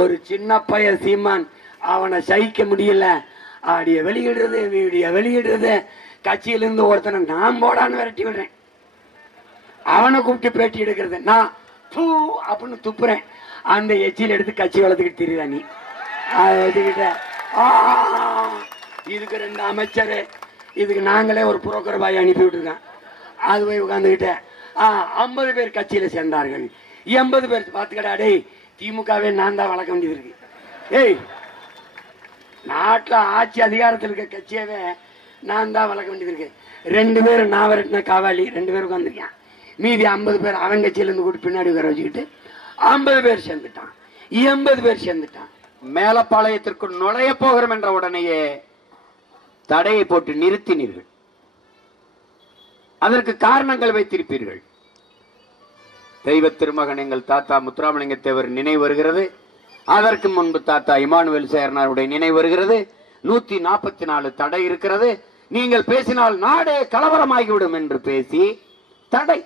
ஒரு சின்ன பையன் சீமான், அவனை சகிக்க முடியல. ஆடிய வெளியிடுறது, வீடியோ வெளியிடுறது. கட்சியிலிருந்து ஒருத்தனை நான் போடான்னு விரட்டி விடுறேன். அவனை கூப்பிட்டு பேட்டி எடுக்கிறது. நான் பூ அப்படின்னு துப்புறேன். அந்த எச்சியில் எடுத்து கட்சி வளர்த்துக்கிட்டு தெரியுதா நீ? வச்சுக்கிட்ட இதுக்கு 2 அமைச்சர், இதுக்கு நாங்களே ஒரு புரோக்கர் பாய் அனுப்பி விட்டுருக்கேன். அது போய் உட்காந்துக்கிட்ட 50 பேர் கட்சியில சேர்ந்தார்கள். 80 பேர் பார்த்துக்கடா. டேய், திமுகவே நான் தான் வளர்க்க வேண்டியது இருக்கு. ஏய், நாட்டில் ஆட்சி அதிகாரத்தில் இருக்க கட்சியவே நான் தான் வளர்க்க வேண்டியது இருக்கு. 2 பேர் நான் விரட்டின காவாலி 2 பேர் உட்காந்துருக்கேன். மீதி 50 பேர் அவன் கட்சியிலேருந்து கூட்டி பின்னாடி உட்கார வச்சுக்கிட்டு 50 பேர் சேர்ந்துட்டான். 80 பேர் சேர்ந்துட்டான். மேலப்பாளையத்திற்கு நுழைய போகிறோம் என்ற உடனேயே தடையை போட்டு நிறுத்தினீர்கள். அதற்கு காரணங்கள் வைத்திருப்பீர்கள். தெய்வ திருமகன் எங்கள் தாத்தா முத்துராமலிங்க தேவர் நினைவு வருகிறது. அதற்கு முன்பு தாத்தா இமானுவேல் சேர்னாருடைய நினைவு வருகிறது. 144 தடை இருக்கிறது. நீங்கள் பேசினால் நாடே கலவரமாகிவிடும் என்று பேசி தடை.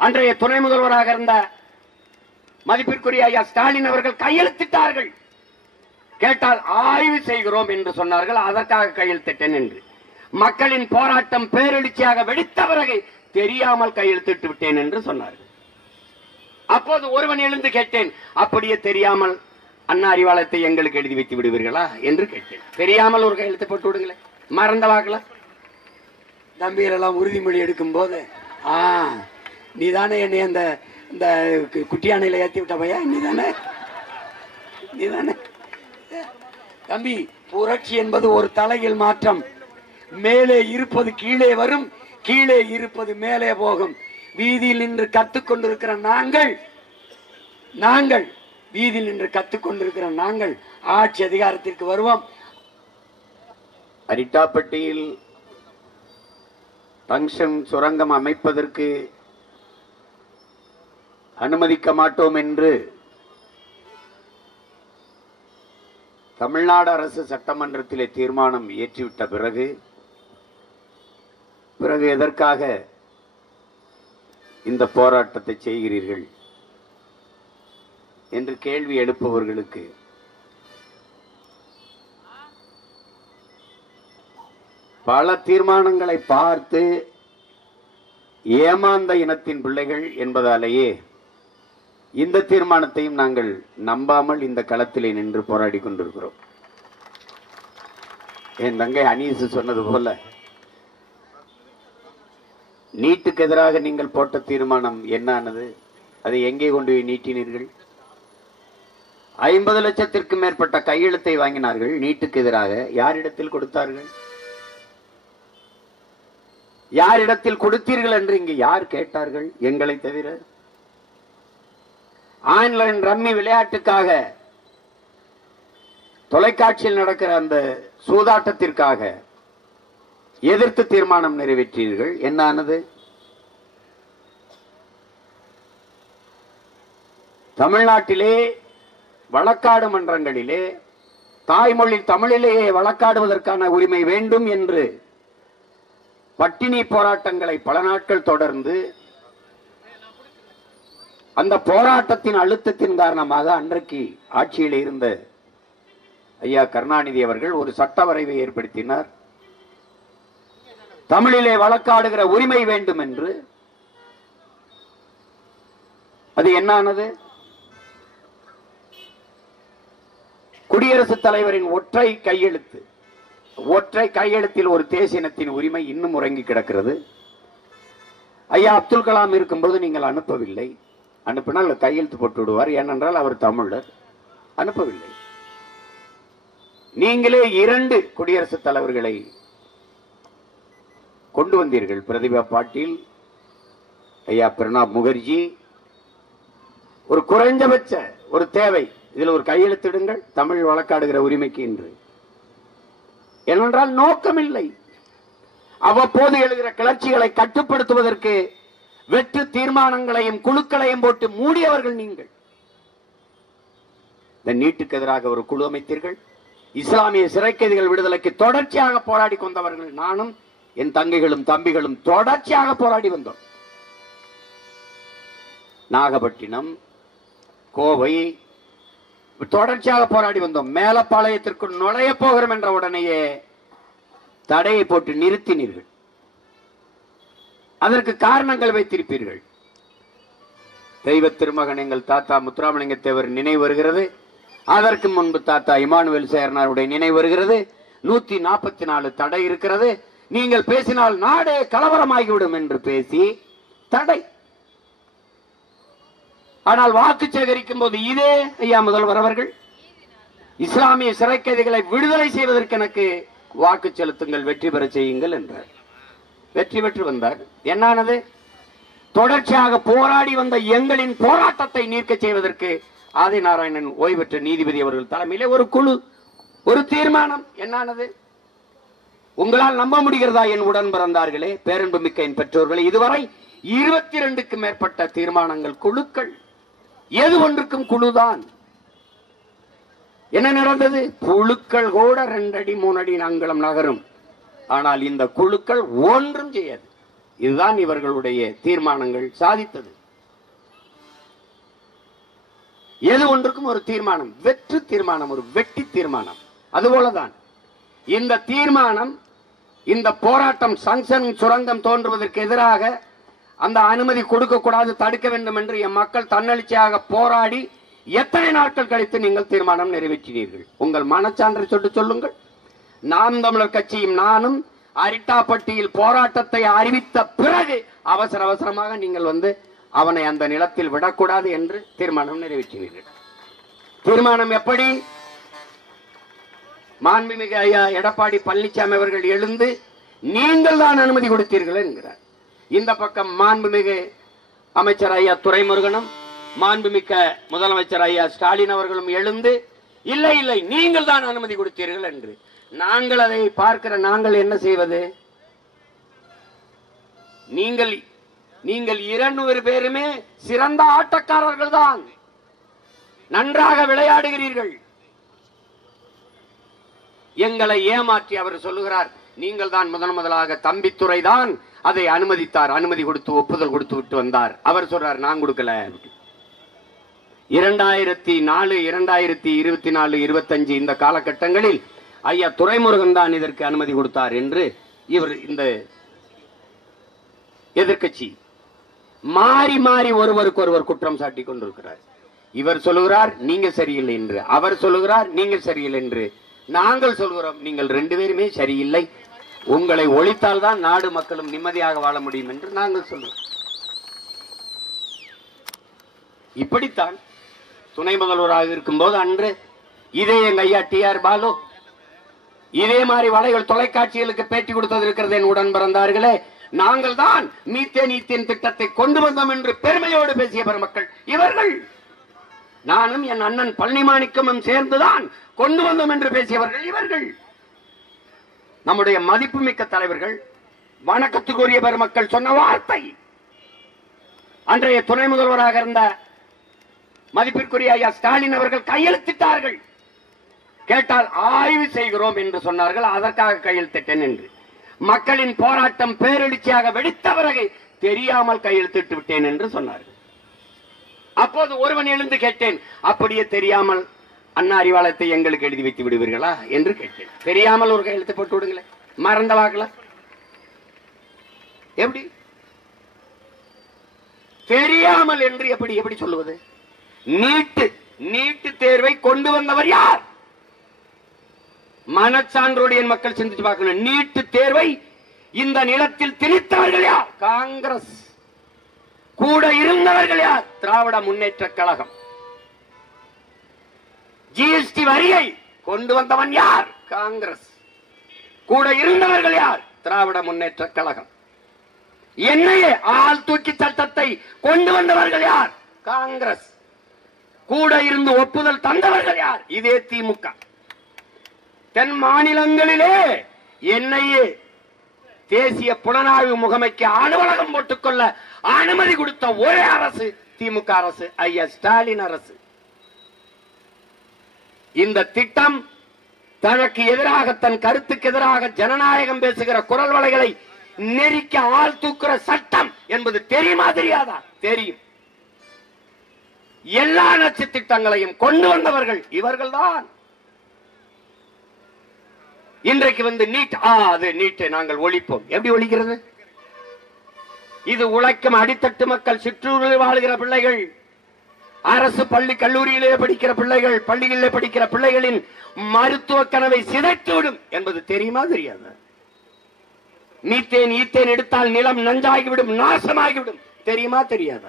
அன்றைய துணை முதல்வராக இருந்த மதிப்பிற்குரிய ஐயா ஸ்டாலின் அவர்கள் கையெழுத்திட்டார்கள். கேட்டால் ஆய்வு செய்கிறோம் என்று சொன்னார்கள். அதற்காக கையெழுத்திட்டேன் என்று. மக்களின் போராட்டம் பேரெழுச்சியாக வெடித்த பிறகு தெரியாமல் கையெழுத்திட்டு விட்டேன் என்று சொன்னார்கள். அப்போது ஒருவன் எழுந்து கேட்டேன், அப்படியே தெரியாமல் அண்ணா அறிவாலயத்தை எங்களுக்கு எழுதி வைத்து விடுவீர்களா என்று கேட்டேன். தெரியாமல் ஒரு கையெழுத்து போட்டு விடுங்களேன், மறந்தவாக்கல. தம்பியெல்லாம் உறுதிமொழி எடுக்கும் போது நீதானே என்னை அந்த இந்த குட்டியானையில ஏற்றி விட்ட பையா, நீதானே தம்பி. புரட்சி என்பது ஒரு தலையில் மாற்றம். மேலே இருப்பது கீழே வரும், கீழே இருப்பது மேலே போகும். வீதியில் நின்று கத்துக்கொண்டிருக்கிற நாங்கள் வீதியில் நின்று கத்துக்கொண்டிருக்கிற நாங்கள் ஆட்சி அதிகாரத்திற்கு வருவோம். அரிட்டாப்பட்டியில் டங்ஷன் சுரங்கம் அமைப்பதற்கு அனுமதிக்க மாட்டோம் என்று தமிழ்நாடு அரசு சட்டமன்றத்திலே தீர்மானம் இயற்றிவிட்ட பிறகு எதற்காக இந்த போராட்டத்தை செய்கிறீர்கள் என்று கேள்வி எழுப்பவர்களுக்கு பல தீர்மானங்களை பார்த்து ஏமாந்த இனத்தின் பிள்ளைகள் என்பதாலேயே இந்த தீர்மானத்தையும் நாங்கள் நம்பாமல் இந்த களத்திலே நின்று போராடி கொண்டிருக்கிறோம். என் தங்கை அனீசு சொன்னது போல, நீட்டுக்கு எதிராக நீங்கள் போட்ட தீர்மானம் என்னானது? அதை எங்கே கொண்டு போய் நீட்டினீர்கள்? 50 லட்சத்திற்கும் மேற்பட்ட கையெழுத்தை வாங்கினார்கள் நீட்டுக்கு எதிராக. யாரிடத்தில் கொடுத்தார்கள்? யாரிடத்தில் கொடுத்தீர்கள் என்று இங்கு யார் கேட்டார்கள்? எங்களை தவிர. ஆன்லைன் ரம்மி விளையாட்டுக்காக, தொலைக்காட்சியில் நடக்கிற அந்த சூதாட்டத்திற்காக எதிர்த்து தீர்மானம் நிறைவேற்றீர்கள். என்னானது? தமிழ்நாட்டிலே வழக்காடு மன்றங்களிலே தாய்மொழி தமிழிலேயே வழக்காடுவதற்கான உரிமை வேண்டும் என்று பட்டினி போராட்டங்களை பல நாட்கள் தொடர்ந்து அந்த போராட்டத்தின் அழுத்தத்தின் காரணமாக அன்றைக்கு ஆட்சியில் இருந்த ஐயா கருணாநிதி அவர்கள் ஒரு சட்ட வரைவை ஏற்படுத்தினார். தமிழிலே வழக்காடுகிற உரிமை வேண்டும் என்று. அது என்னானது? குடியரசுத் தலைவரின் ஒற்றை கையெழுத்தில் ஒரு தேசியத்தின் உரிமை இன்னும் உறங்கி கிடக்கிறது. ஐயா அப்துல் கலாம் இருக்கும்போது நீங்கள் அனுப்பவில்லை. அனுப்பினால் கையெழுத்து போட்டு விடுவார், ஏனென்றால் அவர் தமிழர். அனுப்பவில்லை. நீங்களே 2 குடியரசுத் தலைவர்களை கொண்டு வந்தீர்கள். பிரதிபா பாட்டீல், ஐயா பிரணாப் முகர்ஜி. ஒரு குறைஞ்சபட்ச ஒரு தேவை, இதில் ஒரு கையெழுத்திடுங்கள் தமிழ் வழக்காடுகிற உரிமைக்கு என்று. ஏனென்றால் நோக்கமில்லை. அவ்வப்போது எழுகிற கிளர்ச்சிகளை கட்டுப்படுத்துவதற்கு வெற்று தீர்மானங்களையும் குழுக்களையும் போட்டு மூடியவர்கள் நீங்கள். இந்த நீட்டுக்கு எதிராக ஒரு குழு அமைத்தீர்கள். இஸ்லாமிய சிறை கைதிகள் விடுதலைக்கு தொடர்ச்சியாக போராடி கொண்டவர்கள் நானும் என் தங்கைகளும் தம்பிகளும் தொடர்ச்சியாக போராடி வந்தோம். நாகப்பட்டினம், கோவை தொடர்ச்சியாக போராடி வந்தோம். மேலப்பாளையத்திற்குள் நுழைய போகிறோம் என்ற உடனேயே தடையை போட்டு நிறுத்தினீர்கள். அதற்கு காரணங்கள் வைத்திருப்பீர்கள். தெய்வ திருமகன் எங்கள் தாத்தா முத்துராமலிங்க தேவர் நினைவு வருகிறது. அதற்கு முன்பு தாத்தா இமானுவேல் சேர்னாருடைய நினைவு வருகிறது. 144 தடை இருக்கிறது. நீங்கள் பேசினால் நாடே கலவரமாகிவிடும் என்று பேசி தடை. ஆனால் வாக்கு சேகரிக்கும் போது இதே ஐயா முதல்வர் அவர்கள் இஸ்லாமிய சிறை கைதிகளை விடுதலை செய்வதற்கு எனக்கு வாக்கு செலுத்துங்கள், வெற்றி பெற செய்யுங்கள் என்றார். வெற்றி பெற்று வந்தார். என்னானது? தொடர்ச்சியாக போராடி வந்த எங்களின் போராட்டத்தை நீக்க செய்வதற்கு ஆதி நாராயணன் ஓய்வு பெற்ற நீதிபதி அவர்கள் தலைமையிலே ஒரு குழு, ஒரு தீர்மானம். என்னானது? உங்களால் நம்ப முடிகிறதா என் உடன் பிறந்தார்களே, பேரன்பு மிக்க என் பெற்றோர்களே, இதுவரை 22க்கு மேற்பட்ட தீர்மானங்கள், குழுக்கள். எது ஒன்றுக்கும் குழுதான். என்ன நடந்தது? குழுக்கள் கூட 2 அடி 3 அடி அங்குலம் நகரும். ஆனால் இந்த குழுக்கள் ஒன்றும் செய்யாது. இதுதான் இவர்களுடைய தீர்மானங்கள் சாதித்தது. எது ஒன்றுக்கும் ஒரு தீர்மானம், வெற்று தீர்மானம், ஒரு வெட்டி தீர்மானம். அதுபோலதான் இந்த தீர்மானம், இந்த போராட்டம் சங்சன் சுரங்கம் தோன்றுவதற்கு எதிராக அந்த அனுமதி கொடுக்க கூடாது, தடுக்க வேண்டும் என்று என் மக்கள் தன்னெழுச்சியாக போராடி எத்தனை நாட்கள் கழித்து நீங்கள் தீர்மானம் நிறைவேற்றினீர்கள்? உங்கள் மனச்சான்றை சொல்லுங்கள். நாம் தமிழர் கட்சியும் நானும் அரிட்டாப்பட்டியில் போராட்டத்தை அறிவித்த பிறகு அவசர அவசரமாக நீங்கள் அவனை அந்த நிலத்தில் விடக்கூடாது என்று தீர்மானம் நிறைவேற்றினீர்கள். தீர்மானம் எப்படி? மாண்புமிகு ஐயா எடப்பாடி பழனிசாமி அவர்கள் எழுந்து நீங்கள் தான் அனுமதி கொடுத்தீர்கள் என்கிறார். இந்த பக்கம் மாண்புமிகு அமைச்சர் ஐயா துரைமுருகனும் மாண்புமிக்க முதலமைச்சர் ஐயா ஸ்டாலின் அவர்களும் எழுந்து இல்லை இல்லை நீங்கள் தான் அனுமதி கொடுத்தீர்கள் என்று. நாங்கள் அதை பார்க்கிற நாங்கள் என்ன செய்வது? நீங்கள் 200 பேருமே சிறந்த ஆட்டக்காரர்கள் தான், நன்றாக விளையாடுகிறீர்கள். எங்களை ஏமாற்றி அவர் சொல்லுகிறார், நீங்கள் தான் முதலாக தம்பித்துறை தான் அதை அனுமதித்தார், அனுமதி கொடுத்து ஒப்புதல் கொடுத்து விட்டு வந்தார். அவர் சொல்றார் நான் கொடுக்கல. 2004 2024 25 இந்த காலகட்டங்களில் ஐயா துரைமுருகன் தான் இதற்கு அனுமதி கொடுத்தார் என்று இவர் இந்த எதிர்க்கட்சி மாறி மாறி ஒருவருக்கு ஒருவர் குற்றம் சாட்டி கொண்டிருக்கிறார். இவர் சொல்லுகிறார் நீங்க சரியில்லை என்று, அவர் சொல்லுகிறார் நீங்கள் சரியில்லை என்று. நாங்கள் சொல்கிறோம் நீங்கள் 2 பேருமே சரியில்லை, உங்களை ஒழித்தால் தான் நாடு மக்களும் நிம்மதியாக வாழ முடியும் என்று நாங்கள் சொல்றோம். இப்படித்தான் துணை முதல்வராக இருக்கும் போது அன்று இதே எங்க ஐயா TR பாலு இதே மாதிரி வலைகள் தொலைக்காட்சிகளுக்கு பேட்டி கொடுத்தது இருக்கிறது. என் உடன் பிறந்தார்களே, நாங்கள் தான் மீத்தேன் ஈத்தேன் திட்டத்தை கொண்டு வந்தோம் என்று பெருமையோடு பேசிய பெருமக்கள் இவர்கள். நானும் என் அண்ணன் பழனிமாணிக்கமும் சேர்ந்துதான் கொண்டு வந்தோம் என்று பேசியவர்கள் இவர்கள். நம்முடைய மதிப்புமிக்க தலைவர்கள், வணக்கத்துக்குரிய பெருமக்கள் சொன்ன வார்த்தை. அன்றைய துணை முதல்வராக இருந்த மதிப்பிற்குரிய ஐயா ஸ்டாலின் அவர்கள் கையெழுத்திட்டார்கள். கேட்டால் ஆய்வு செய்கிறோம் என்று சொன்னார்கள். அதற்காக கையெழுத்திட்டேன் என்று. மக்களின் போராட்டம் பேரெழுச்சியாக வெடித்த பிறகு தெரியாமல் கையெழுத்திட்டு விட்டேன் என்று சொன்னார்கள். அப்போது ஒருவன் எழுந்து கேட்டேன், அப்படியே தெரியாமல் அண்ணா அறிவாலயத்தை எங்களுக்கு எழுதி வைத்து விடுவீர்களா என்று கேட்டேன். தெரியாமல் ஒரு கையெழுத்து போட்டு விடுங்களேன், மறந்த வாக்கல எப்படி தெரியாமல் என்று எப்படி சொல்லுவது? நீட்டு தேர்வை கொண்டு வந்தவர் யார்? மனச்சான்றோடு என் மக்கள் சிந்திச்சு பார்க்கணும். நீட்டு தேர்வை இந்த நிலத்தில் திணித்தவர்கள் யார்? காங்கிரஸ். கூட இருந்தவர்கள் யார்? திராவிட முன்னேற்ற கழகம். ஜிஎஸ்டி வரியை கொண்டு வந்தவன் யார்? காங்கிரஸ். கூட இருந்தவர்கள் யார்? திராவிட முன்னேற்ற கழகம். என்னையே ஆள் தூக்கி சட்டத்தை கொண்டு வந்தவர்கள் யார்? காங்கிரஸ். கூட இருந்து ஒப்புதல் தந்தவர்கள் யார்? இதே திமுக. தென் மாநிலங்களிலே என்னையே தேசிய புலனாய்வு முகமைக்கு அலுவலகம் போட்டுக்கொள்ள அனுமதி கொடுத்த ஒரே அரசு திமுக அரசு, ஐயா ஸ்டாலின் அரசு. இந்த திட்டம் தனக்கு எதிராக, தன் கருத்துக்கு எதிராக ஜனநாயகம் பேசுகிற குரல் வலைகளை நெரிக்க ஆள் தூக்குற சட்டம் என்பது தெரியுமா தெரியாதா? தெரியும். எல்லா நட்ச திட்டங்களையும் கொண்டு வந்தவர்கள் இவர்கள்தான். இன்றைக்கு வந்து நீட், அது நீட்டை நாங்கள் ஒழிப்போம். எப்படி ஒழிக்கிறது? இது உழைக்கும் அடித்தட்டு மக்கள், சிற்றூரில் வாழ்கிற பிள்ளைகள், அரசு பள்ளி கல்லூரியிலே படிக்கிற பிள்ளைகள், பள்ளிகளிலே படிக்கிற பிள்ளைகளின் மருத்துவ கனவை சிதைத்துவிடும் என்பது தெரியுமா தெரியாது? மீத்தேன் ஈத்தேன் எடுத்தால் நிலம் நஞ்சாகிவிடும், நாசமாகிவிடும், தெரியுமா தெரியாத?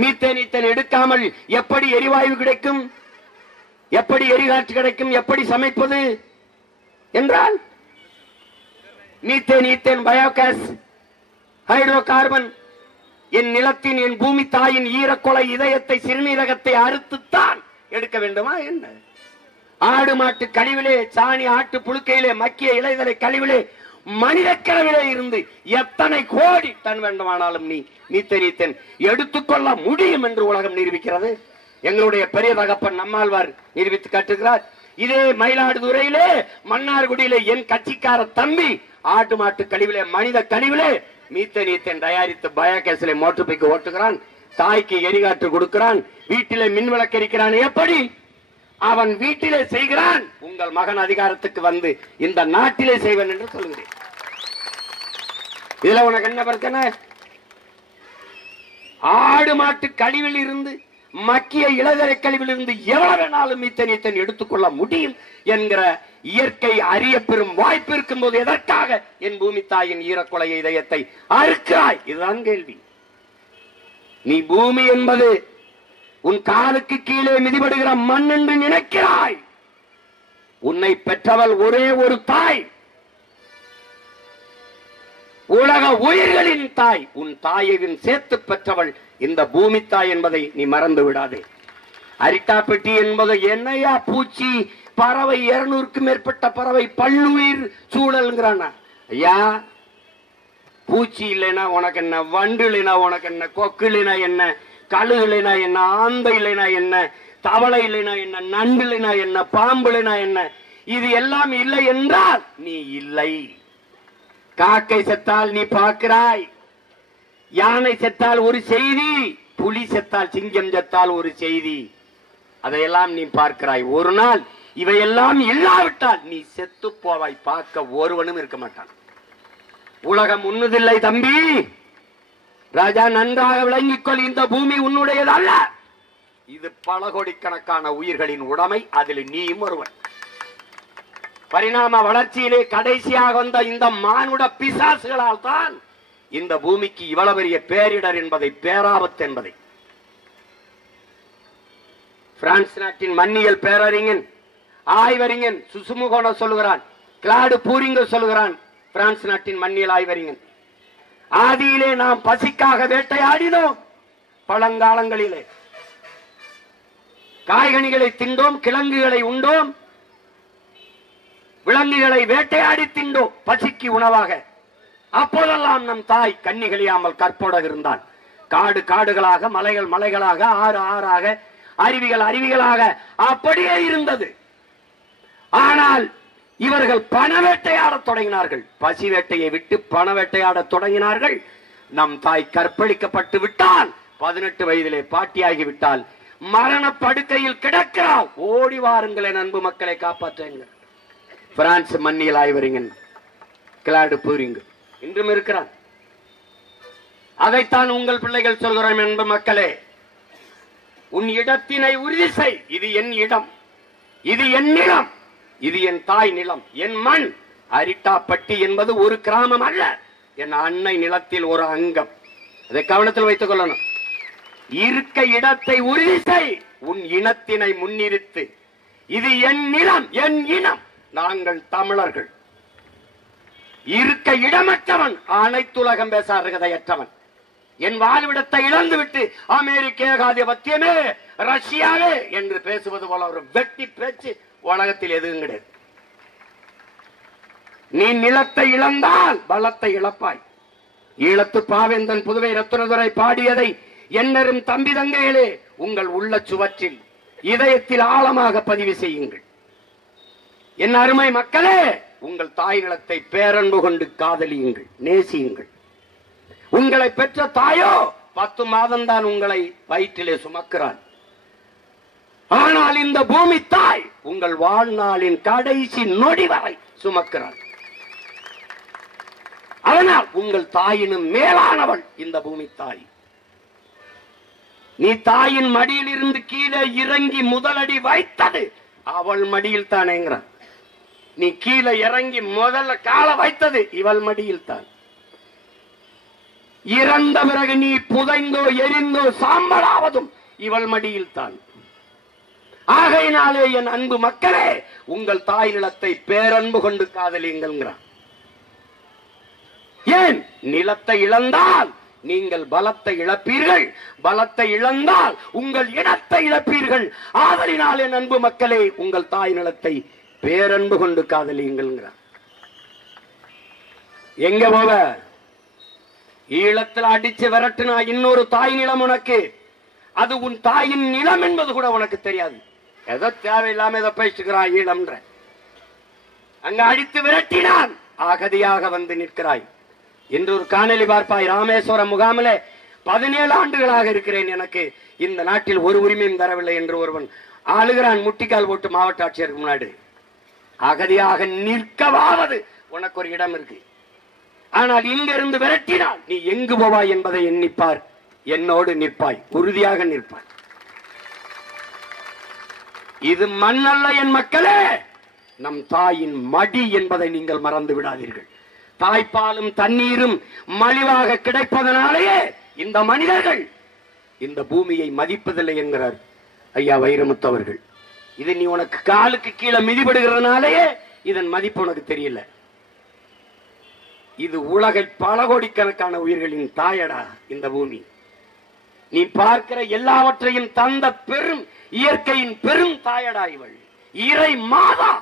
மீத்தேன் ஈத்தேன் எடுக்காமல் எப்படி எரிவாயு கிடைக்கும், எப்படி எரிகாற்று கிடைக்கும், எப்படி சமைப்பது என்றால் methane ethane biogas hydro carbon என் நிலத்தின் என் பூமி தாயின் ஈரக்கொலை இதயத்தை சிறுநீரகத்தை அறுத்துத்தான் எடுக்க வேண்டுமா என்ன? ஆடு மாட்டு கழிவிலே, சாணி ஆட்டு புழுக்கையிலே, மக்கிய இலைதலை கழிவிலே, மனித கழிவிலே இருந்து எத்தனை கோடி டன் வேண்டுமானாலும் நீ மீத்தேன் எடுத்துக்கொள்ள முடியும் என்று உலகம் நிரூபிக்கிறது. எங்களுடைய பெரிய தகப்பன் நம்மாழ்வார் நிரூபித்து காட்டுகிறார். இதே மயிலாடுதுறையிலே மன்னார்குடியிலே என் கட்சிக்கார தம்பி ஆட்டு மாட்டு கழிவிலே, மனித கழிவிலே மீத்தேன் தயாரித்து பயோகேஸிலே மோட்டர் பைக்கு ஓட்டுகிறான், தாய்க்கு எரிகாற்று கொடுக்கிறான், வீட்டிலே மின் விளக்கு எரிக்கிறான். எப்படி அவன் வீட்டிலே செய்கிறான், உங்கள் மகன் அதிகாரத்துக்கு வந்து இந்த நாட்டிலே செய்வன் என்று சொல்கிறேன். இதுல உனக்கு என்ன பிரச்சனை? ஆடு மாட்டு கழிவில் இருந்து, மக்கிய இளதரை கழிவில் இருந்து எவ்வளவு வேணாலும் மீத்தேன் எடுத்துக்கொள்ள முடியும் என்கிற இயற்கை அறிய பெறும் வாய்ப்பு இருக்கும் போது எதற்காக என் பூமி தாயின் ஈரக்கொலை இதயத்தை அறுக்கிறாய்? இதுதான் கேள்வி. நீ பூமி என்பது உன் காலுக்கு கீழே மிதிபடுகிற மண் என்று நினைக்கிறாய். உன்னை பெற்றவள் ஒரே ஒரு தாய், உலக உயிர்களின் தாய். உன் தாயின் சேர்த்து பெற்றவள் இந்த பூமி தாய் என்பதை நீ மறந்து விடாதே. அரிட்டாப்பெட்டி என்பது என்னையா பூச்சி பறவை, 200க்கும் மேற்பட்ட பறவை, பல்லுயிர் சூழல்ங்கிறான். ஐயா, பூச்சி இல்லைனா உனக்கு என்ன, வண்டு இல்லைனா உனக்கு என்ன, கொக்கு இல்லைனா என்ன, கழு இல்லைனா என்ன, ஆந்தை இல்லைனா என்ன, தவளை இல்லைனா என்ன, நண்டு இல்லைனா என்ன, பாம்பு இல்லைனா என்ன, இது எல்லாம் இல்லை என்றால் நீ இல்லை. காக்கை செத்தால் நீ பார்க்கிறாய், யானை செத்தால் ஒரு செய்தி, புலி செத்தால், சிங்கம் செத்தால் ஒரு செய்தி, அதையெல்லாம் நீ பார்க்கிறாய். ஒரு நாள் இவையெல்லாம் இல்லாவிட்டால் நீ செத்து போவாய். பார்க்க ஒருவனும் இருக்க மாட்டான். உலகம் உன்னுதில்லை தம்பி. ராஜா, நன்றாக விளங்கிக் கொள், இந்த பூமி உன்னுடையது அல்ல. இது பல கோடிக்கணக்கான உயிர்களின் உடைமை, அதில் நீயும் ஒருவன். பரிணாம வளர்ச்சியிலே கடைசியாக வந்த இந்த மானுட பிசாசுகளால் தான் இந்த பூமிக்கு இவ்வளவு பெரிய பேரிடர் என்பதை, பேராபத்து என்பதை பிரான்ஸ் நாட்டின் மண்ணியல் பேரறிஞன், ஆய்வறிஞன் சுசுமுகோன சொல்லுகிறான், கிளாடு பூரிங்க சொல்லுகிறான். பிரான்ஸ் நாட்டின் மண்ணியல் ஆய்வறிஞன், ஆதியிலே நாம் பசிக்காக வேட்டையாடினோம். பழங்காலங்களிலே காய்கனிகளை தின்றோம், கிழங்குகளை உண்டோம், விலங்குகளை வேட்டையாடி தின்றோம் பசிக்கு உணவாக. அப்போதெல்லாம் நம் தாய் கண்ணி கழியாமல் கற்போட இருந்தான். காடு காடுகளாக, மலைகள் மலைகளாக, ஆறு ஆறாக, அருவிகள் அருவிகளாக அப்படியே இருந்தது. ஆனால் இவர்கள் பண வேட்டையாட தொடங்கினார்கள். பசி வேட்டையை விட்டு பண வேட்டையாட தொடங்கினார்கள். நம் தாய் கற்பழிக்கப்பட்டு விட்டால், 18 வயதிலே பாட்டியாகி விட்டால், மரண படுக்கையில் கிடக்கிறார். ஓடி வாருங்களே அன்பு மக்களை காப்பாற்றுங்கள். பிரான்ஸ் மண்ணியல் ஆய்வறிஞன் கிளாடு பூரிங் இன்றும் இருக்கிறான். அதைத்தான் உங்கள் பிள்ளைகள் சொல்கிறோம். அன்பு மக்களே, உன் இடத்தினை உறுதி செய். இது என் இடம், இது என் நிலம், இது என் தாய் நிலம், என் மண். அரிட்டாப்பட்டி என்பது ஒரு கிராமம் அல்ல, என் அன்னை நிலத்தில் ஒரு அங்கம். அதை கவனத்தில் வைத்துக் கொள்ளணும். இருக்க இடத்தை உறுதி செய், உன் இனத்தினை முன்னிறுத்து. இது என் நிலம், என் இனம், நாங்கள் தமிழர்கள். இருக்க இடமற்றவன் அனைத்துலகம் பேச அருகதையற்றவன். என் வாழ்விடத்தை இழந்துவிட்டு அமெரிக்க ஏகாதிபத்தியமே, ரஷ்யாவே என்று பேசுவது போல ஒரு வெட்டி பேச்சு உலகத்தில் எதுவும் கிடையாது. நீ நிலத்தை இழந்தால் பலத்தை இழப்பாய். ஈழத்து பாவேந்தன் புதுவை ரத்னதுரை பாடியதை என்னரும் தம்பி தங்கைகளே உங்கள் உள்ள சுவற்றில் இதயத்தில் ஆழமாக பதிவு செய்யுங்கள். என் அருமை மக்களே, உங்கள் தாய் நிலத்தை பேரன்பு கொண்டு காதலியுங்கள், நேசியுங்கள். உங்களை பெற்ற தாயோ 10 மாதம் தான் உங்களை வயிற்றிலே சுமக்கிறாள். ஆனால் இந்த பூமி தாய் உங்கள் வாழ்நாளின் கடைசி நொடி வரை சுமக்கிறாள். அதனால் உங்கள் தாயினும் மேலானவள் இந்த பூமி தாய். நீ தாயின் மடியில் இருந்து கீழே இறங்கி முதலடி வைத்தது அவள் மடியில் தானேங்கிற. நீ கீழே இறங்கி முதல்ல கால வைத்தது இவள் மடியில் தான். இறந்த பிறகு நீ புதைந்தோ எரிந்தோ சாம்பலாவதும் இவள் மடியில் தான். ஆகையினாலே என் அன்பு மக்களே, உங்கள் தாய் நிலத்தை பேரன்பு கொண்டு காதலியுங்கள். ஏன்? நிலத்தை இழந்தால் நீங்கள் பலத்தை இழப்பீர்கள், பலத்தை இழந்தால் உங்கள் இனத்தை இழப்பீர்கள். ஆதலினால் என் அன்பு மக்களே, உங்கள் தாய் நிலத்தை பேரன்பு கொண்டு காதலியுங்கள். எங்க போவ? ஈழத்தில் அடிச்சு விரட்டுனா இன்னொரு தாய் நிலம் உனக்கு. அது உன் தாயின் நிலம் என்பது கூட உனக்கு தெரியாது. ஏதோ தேவையில்லாம ஏதோ பேசிக்கிறாய் ஈழம்ன்ற. அங்க அடித்து விரட்டினான், அகதியாக வந்து நிற்கிறாய். இன்று ஒரு காணொலி பார்ப்பாய். ராமேஸ்வரம் முகாமில் 17 ஆண்டுகளாக இருக்கிறேன், எனக்கு இந்த நாட்டில் ஒரு உரிமையும் தரவில்லை என்று ஒருவன் ஆளுகிறான், முட்டிக்கால் போட்டு மாவட்ட ஆட்சியருக்கு முன்னாடி. அகதியாக நிற்கவாவது உனக்கு ஒரு இடம் இருக்கு. ஆனால் இங்கிருந்து விரட்டினால் நீ எங்கு போவாய் என்பதை எண்ணிப்பார். என்னோடு நிற்பாய், உறுதியாக நிற்பாய். இது மண்ணல்ல என் மக்களே, நம் தாயின் மடி என்பதை நீங்கள் மறந்து விடாதீர்கள். தாய்ப்பாலும் தண்ணீரும் மலிவாக கிடைப்பதனாலேயே இந்த மனிதர்கள் இந்த பூமியை மதிப்பதில்லை என்கிறார் ஐயா வைரமுத்து அவர்கள். இது நீ உனக்கு காலுக்கு கீழே மிதிபடுகிறதுனாலேயே இதன் மதிப்பு உனக்கு தெரியல. இது உலகில் பல கோடிக்கணக்கான உயிர்களின் தாயடா இந்த பூமி. நீ பார்க்கிற எல்லாவற்றையும் தந்த பெரும் இயற்கையின் பெரும் தாயடா இவள். இறை மாதா,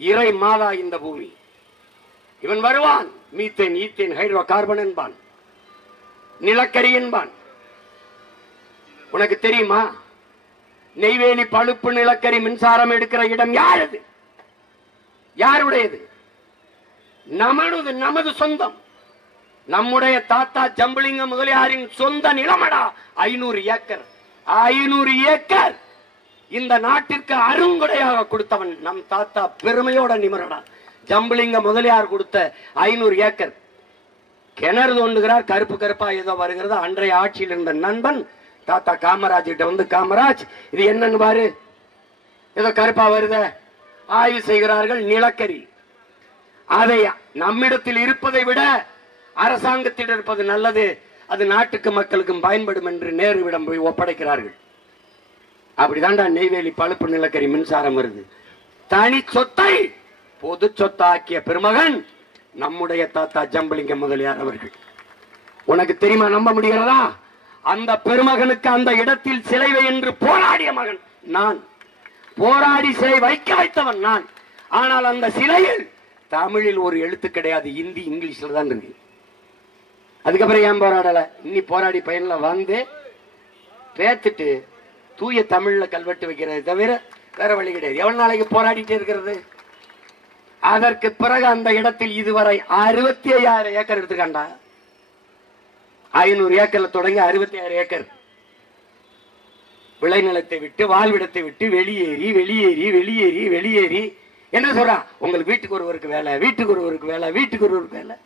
இறை மாதா இந்த பூமி. இவன் வருவான், மீத்தேன் ஈத்தேன் ஹைட்ரோ கார்பன் என்பான், நிலக்கரி என்பான். உனக்கு தெரியுமா? நெய்வேலி பழுப்பு நிலக்கரி மின்சாரம் எடுக்கிற இடம் யாரது? யாருடையது? நமது, நமது சொந்தம். நம்முடைய தாத்தா ஜம்புலிங்க முதலியாரின் சொந்த நிலமடா. 500 ஏக்கர், 500 ஏக்கர் இந்த நாட்டிற்கு அருங்கொடையாக கொடுத்தவன் நம் தாத்தா. பெருமையோட நிமரடா. ஜம்புலிங்க முதலியார் கொடுத்த 500 ஏக்கர். கிணறு தோண்டுகிறார், கருப்பு கருப்பா ஏதோ வருகிறது. அன்றைய ஆட்சியில் இருந்த நண்பன் தாத்தா காமராஜ் கிட்ட வந்து, காமராஜ் இது என்னன்னு பாரு, ஏதோ கருப்பா வருத. ஆய்வு செய்கிறார்கள், நிலக்கரி. அதை நம்மிடத்தில் இருப்பதை விட அரசாங்கத்தில் இருப்பது நல்லது, அது நாட்டுக்கு மக்களுக்கும் பயன்படும் என்று நேருவிடம் போய் ஒப்படைக்கிறார்கள். அப்படிதான்டா நெய்வேலி பழுப்பு நிலக்கரி மின்சாரம் வருது. தனி சொத்தை பொது சொத்தாக்கிய பெருமகன் நம்முடைய தாத்தா ஜம்புலிங்க முதலியார் அவர்கள். உனக்கு தெரியுமா? நம்ப முடிகிறதா? அந்த பெருமகனுக்கு அந்த இடத்தில் சிலை வை என்று போராடிய மகன் நான். போராடி சிலை வைக்க வைத்தவன் நான். ஆனால் அந்த சிலையில் தமிழில் ஒரு எழுத்து கிடையாது, இந்தி இங்கிலீஷ்ல தான் இருக்கு. அதுக்கப்புறம் ஏன் போராடல? இன்னி போராடி பயன்ல வந்து பேத்துட்டு தூய தமிழ்ல கல்வெட்டு வைக்கிறது தவிர வேற வழி கிடையாது. எவ்வளவு நாளைக்கு போராடிட்டு இருக்கிறது? அதற்கு பிறகு அந்த இடத்தில் இதுவரை 65,000 ஏக்கர் எடுத்துக்காண்டா. 500 ஏக்கர்ல தொடங்கி 65,000 ஏக்கர் விளைநிலத்தை விட்டு, வாழ்விடத்தை விட்டு வெளியேறி வெளியேறி வெளியேறி வெளியேறி என்ன சொல்றான்? உங்களுக்கு வீட்டுக்கு ஒருவருக்கு வேலை, வீட்டுக்கு ஒருவருக்கு வேலை, வீட்டுக்கு ஒருவருக்கு வேலை.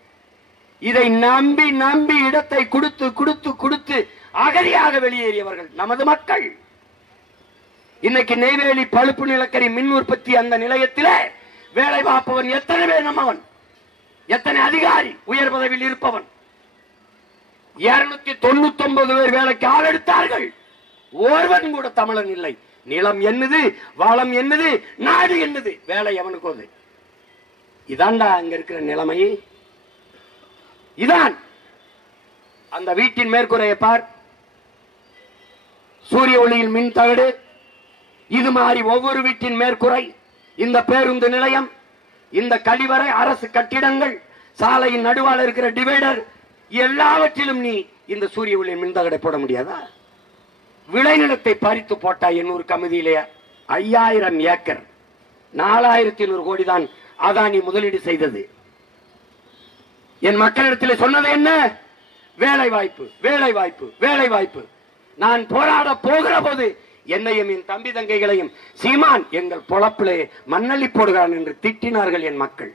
இதை நம்பி நம்பி இடத்தை கொடுத்து கொடுத்து கொடுத்து அகதியாக வெளியேறியவர்கள் நமது மக்கள். இன்னைக்கு நெய்வேலி பழுப்பு நிலக்கரி மின் உற்பத்தி அந்த நிலையத்திலே வேலை பார்ப்பவன் எத்தனை பேர்? நம்மவன். எத்தனை அதிகாரி உயர் பதவியில் இருப்பவன்? 299 பேர் வேலைக்கு ஆள் எடுத்தார்கள். ஒருவன் கூட தமிழன் இல்லை. நிலம் என்னது, வளம் என்னது, நாடு என்னது, வேலை எவனுக்கு அது? இதான்டா அங்க இருக்கிற நிலைமை. இதான் அந்த வீட்டின் மேற்கூரையை பார், சூரிய ஒளியில் மின் தகடு. இது மாதிரி ஒவ்வொரு வீட்டின் மேற்கூரை, இந்த பேருந்து நிலையம், இந்த கழிவறை, அரசு கட்டிடங்கள், சாலையின் நடுவால் இருக்கிற டிவைடர், எல்லாவற்றிலும் நீ இந்த சூரிய ஒளியின் மின்தகடை போட முடியாதா? விளைநிலத்தை பறித்து போட்டா எண்ணூறு கமிதியிலே 5000 ஏக்கர் 4100 கோடி தான் அதானி முதலீடு செய்தது. என் மக்களிடத்தில் சொன்னது என்ன? வேலை வாய்ப்பு, வேலை வாய்ப்பு, வேலை வாய்ப்பு. நான் போராட போகிற போது என்னையும் என் தம்பி தங்கைகளையும் சீமான் எங்கள் பொழப்பிலே மண்ணள்ளி போடுகிறான் என்று திட்டினார்கள் என் மக்கள்.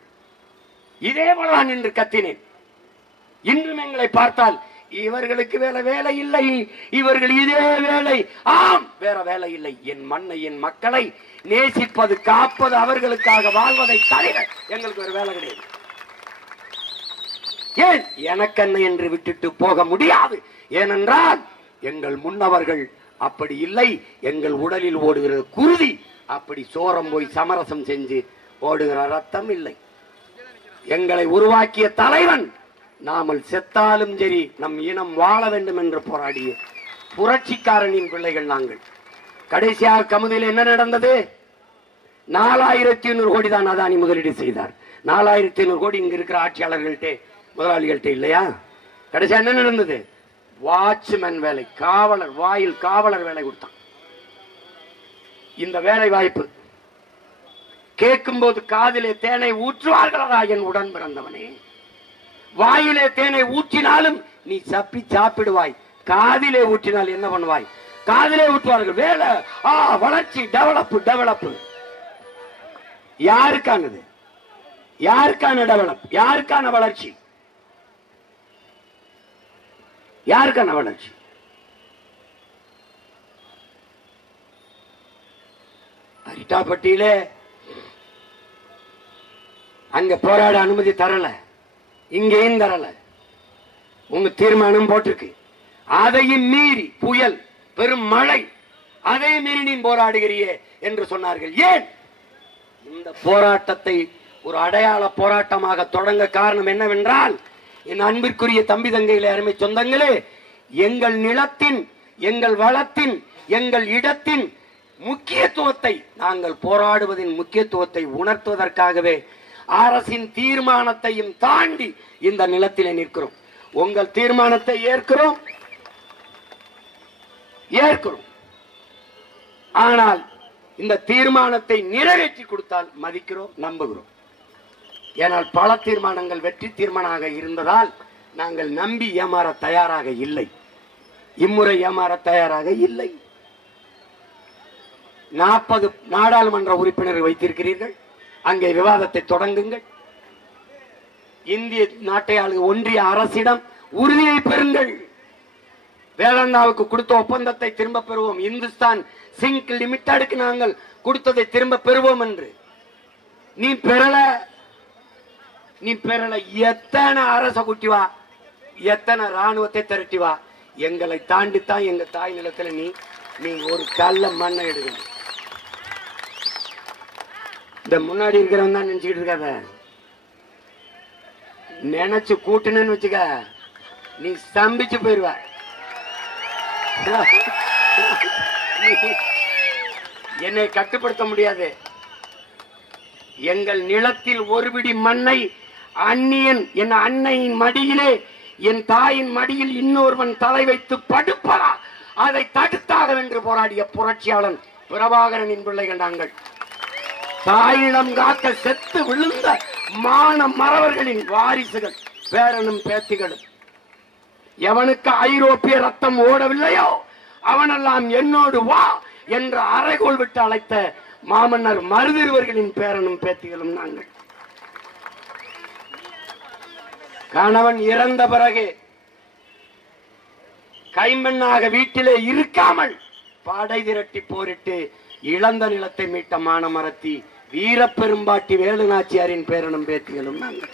இதே போலதான் என்று கத்தினேன். இன்றும் எங்களை பார்த்தால் இவர்களுக்கு வேற வேலை இல்லை, இவர்கள் இதே வேலை. ஆம், வேற வேலை இல்லை. என் மண்ணை என் மக்களை நேசிப்பது, காப்பது, அவர்களுக்காக வாழ்வதை தவிர எங்களுக்கு ஒரு வேலை கிடையாது. ஏன் எனக்கென்ன என்று விட்டுட்டு போக முடியாது. ஏனென்றால் எங்கள் முன்னவர்கள் அப்படி இல்லை. எங்கள் உடலில் ஓடுகிற குருதி அப்படி சோரம் போய் சமரசம் செஞ்சு ஓடுகிற ரத்தம் இல்லை. எங்களை உருவாக்கிய தலைவன் நாமல் செத்தாலும் சரி நம் இனம் வாழ வேண்டும் என்று போராடிய புரட்சிக்காரனின் பிள்ளைகள் நாங்கள். கடைசியாக கமுதியில் என்ன நடந்தது? 4500 கோடி தான் அதானி முதலீடு செய்தார். 4500 கோடி இங்க இருக்கிற ஆட்சியாளர்கள்ட்ட, முதலாளிகள்ட்ட இல்லையா? கடைசியா என்ன நடந்தது? வாட்ச்மேன் வேலை, காவலர், வாயில் காவலர் வேலை கொடுத்தான். இந்த வேலை வாய்ப்பு கேட்கும் போது காதிலே தேனை ஊற்றுவார்களா என் உடன் பிறந்தவனே? வாயிலே தேனை ஊற்றினாலும் நீ சப்பி சாப்பிடுவாய், காதிலே ஊற்றினால் என்ன பண்ணுவாய்? காதிலே ஊற்றுவார்கள். வேலை, வளர்ச்சி, டெவலப் டெவலப். யாருக்கானது? யாருக்கான டெவலப்? யாருக்கான வளர்ச்சி? யாருக்கான வளர்ச்சி? அரிட்டாப்பட்டியிலே அங்க போராட அனுமதி தரல, இங்கேயும் தரல. உங்க தீர்மானம் போட்டிருக்கு. அதையும் மீறி புயல், பெரும் மழை, அதையும் மீறி நீ போராடுகிறியே என்று சொன்னார்கள். ஏன் இந்த போராட்டத்தை ஒரு அடையாள போராட்டமாக தொடங்க காரணம் என்னவென்றால், என் அன்பிற்குரிய தம்பி தங்கைகளே, அருமை சொந்தங்களே, எங்கள் நிலத்தின், எங்கள் வளத்தின், எங்கள் இடத்தின் முக்கியத்துவத்தை, நாங்கள் போராடுவதின் முக்கியத்துவத்தை உணர்த்துவதற்காகவே அரசின் தீர்மானத்தையும் தாண்டி இந்த நிலத்திலே நிற்கிறோம். உங்கள் தீர்மானத்தை ஏற்கிறோம், ஏற்கிறோம். ஆனால் இந்த தீர்மானத்தை நிறைவேற்றி கொடுத்தால் மதிக்கிறோம், நம்புகிறோம். ஏனால் பல தீர்மானங்கள் வெற்றி தீர்மானமாக இருந்ததால் நாங்கள் நம்பி ஏமாற தயாராக இல்லை. இம்முறை ஏமாற தயாராக இல்லை. 40 நாடாளுமன்ற உறுப்பினர்கள் வைத்திருக்கிறீர்கள். அங்கே விவாதத்தை தொடங்குங்கள். இந்திய நாட்டை ஆளுக ஒன்றிய அரசிடம் உறுதியை பெறுங்கள். வேதாந்தாவுக்கு கொடுத்த ஒப்பந்தத்தை திரும்ப பெறுவோம். இந்துஸ்தான் சிங்க் லிமிடெடுக்கு நாங்கள் கொடுத்ததை திரும்ப பெறுவோம் என்று. நீ பெறல, நீ பெறல. எத்தனை அரச குட்டி வா, எத்தனை ராணுவத்தை திரட்டி வா, எங்களை தாண்டித்தான் எங்க தாய் நிலத்துல நீ ஒரு கல்ல மண்ணை எடுக்கணும். இந்த முன்னாடி இருக்கிறவன் தான் நினைச்சுக்கிட்டு இருக்காத. நினைச்சு கூட்டுன்னு வச்சுக்க, நீ ஸ்தம்பிச்சு போயிருவ. என்னை கட்டுப்படுத்த முடியாது. எங்கள் நிலத்தில் ஒரு பிடி மண்ணை அந்நியன், என் அன்னையின் மடியிலே, என் தாயின் மடியில் இன்னொருவன் தலை வைத்து படுப்பதா, அதை தடுத்தாக வென்று போராடிய புரட்சியாளன் பிரபாகரனின் பிள்ளைகள் நாங்கள். தாயிடம் காக்க செத்து விழுந்த மான மறவர்களின் வாரிசுகள், பேரனும் பேத்திகளும். எவனுக்கு ஐரோப்பிய ரத்தம் ஓடவில்லையோ அவனெல்லாம் என்னோடு வா என்று அறைகோள் விட்டு அழைத்த மாமன்னர் மருதிருவர்களின் பேரனும் பேத்திகளும் நாங்கள். கணவன் இறந்த பிறகு கைமண்ணாக வீட்டிலே இருக்காமல் படை திரட்டி போரிட்டு இழந்த நிலத்தை மீட்ட மானமரத்தி வீரப்பெரும்பாட்டி வேலுநாச்சியாரின் பேரனும் பேத்திகளும் நாங்கள்.